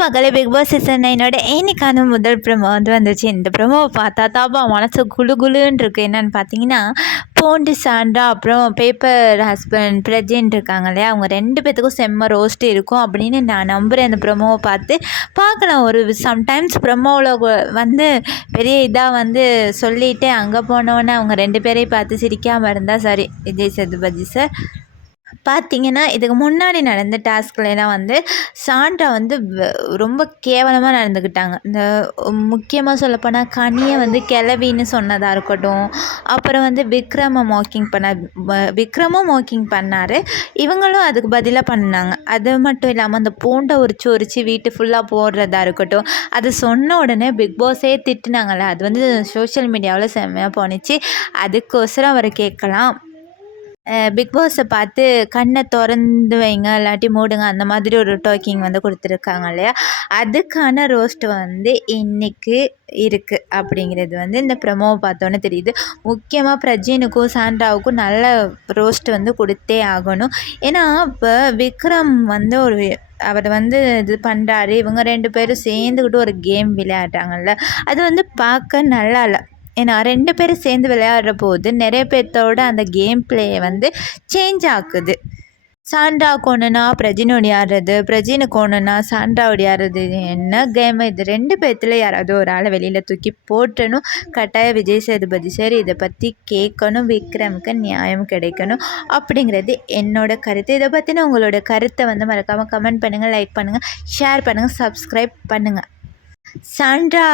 மகளே big Boss season நைனோட இன்னைக்கான முதல் ப்ரமோ வந்து வந்துச்சு. இந்த ப்ரமோவை பார்த்தா தாப்பா மனசு குளு குளுன்னு இருக்கு. என்னன்னு பார்த்தீங்கன்னா போண்டு சாண்டா அப்புறம் பேப்பர் ஹஸ்பண்ட் பிரஜின் இருக்காங்க இல்லையா? அவங்க ரெண்டு பேத்துக்கும் செம்ம ரோஸ்ட் இருக்கும் அப்படின்னு நான் நம்புகிறேன் இந்த ப்ரமோவை பார்த்து பார்க்கலாம். ஒரு சம்டைம்ஸ் ப்ரமோவில் வந்து பெரிய இதாக வந்து சொல்லிவிட்டு அங்கே போனோன்னே அவங்க ரெண்டு பேரையும் பார்த்து சிரிக்காமல் இருந்தால் சரி. விஜய் சேதுபதி சார் பார்த்தீங்கன்னா இதுக்கு முன்னாடி நடந்த டாஸ்க்லாம் வந்து சாண்ட்ரா வந்து வ- ரொம்ப கேவலமாக நடந்துக்கிட்டாங்க இந்த முக்கியமாக சொல்லப்போனால் கனியை வந்து கிளவின்னு சொன்னதாக இருக்கட்டும் அப்புறம் வந்து விக்ரமை மோக்கிங் பண்ண விக்ரமும் மோக்கிங் பண்ணார். இவங்களும் அதுக்கு பதிலாக பண்ணாங்க. அது மட்டும் இல்லாமல் அந்த பூண்டை உரிச்சு உரிச்சு வீட்டு ஃபுல்லாக போடுறதா இருக்கட்டும் அது சொன்ன உடனே பிக் பாஸே திட்டுனாங்கல்ல அது வந்து சோஷியல் மீடியாவில் செம்மையாக போணுச்சு. அதுக்கோசரம் அவர் கேட்கலாம். பிக் பாஸை பார்த்து கண்ணை திறந்து வைங்க இல்லாட்டி மூடுங்க அந்த மாதிரி ஒரு டோக்கிங் வந்து கொடுத்துருக்காங்க இல்லையா? அதுக்கான ரோஸ்ட் வந்து இன்னைக்கு இருக்குது அப்படிங்கிறது வந்து இந்த ப்ரமோவை பார்த்தோன்னே தெரியுது. முக்கியமாக பிரஜினுக்கும் சாண்ட்ராவுக்கும் நல்ல ரோஸ்ட் வந்து கொடுத்தே ஆகணும். ஏன்னா இப்போ விக்ரம் வந்து ஒரு அவர் வந்து இது பண்ணுறாரு இவங்க ரெண்டு பேரும் சேர்ந்துக்கிட்டு ஒரு கேம் விளையாடுறாங்கல்ல. அது வந்து பார்க்க நல்லா இல்லை. ஏன்னா ரெண்டு பேரும் சேர்ந்து விளையாடுற போது நிறைய பேர்த்தோட அந்த கேம் ப்ளே வந்து சேஞ்ச் ஆக்குது. சாண்டா கோணுனா பிரஜின் ஒடியாடுறது பிரஜினு கோணுனா சாண்ட்ரா ஒடியாடுறது என்ன கேம் இது? ரெண்டு பேர்த்துல யாராவது ஒரு ஆளை வெளியில் தூக்கி போட்டணும். கட்டாய விஜய் சேதுபதி சார் இதை பற்றி கேட்கணும் விக்ரமுக்கு நியாயம் கிடைக்கணும் அப்படிங்கிறது என்னோட கருத்து. இதை பற்றின உங்களோட கருத்தை வந்து மறக்காமல் கமெண்ட் பண்ணுங்கள் லைக் பண்ணுங்கள் ஷேர் பண்ணுங்கள் சப்ஸ்கிரைப் பண்ணுங்கள் சாண்ட்ரா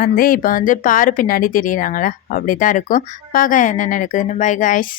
வந்து இப்போ வந்து பாரு பின்னாடி தெரியுறாங்களா? அப்படி தான் இருக்கும். பார்க்க என்ன நடக்குதுன்னு. By guys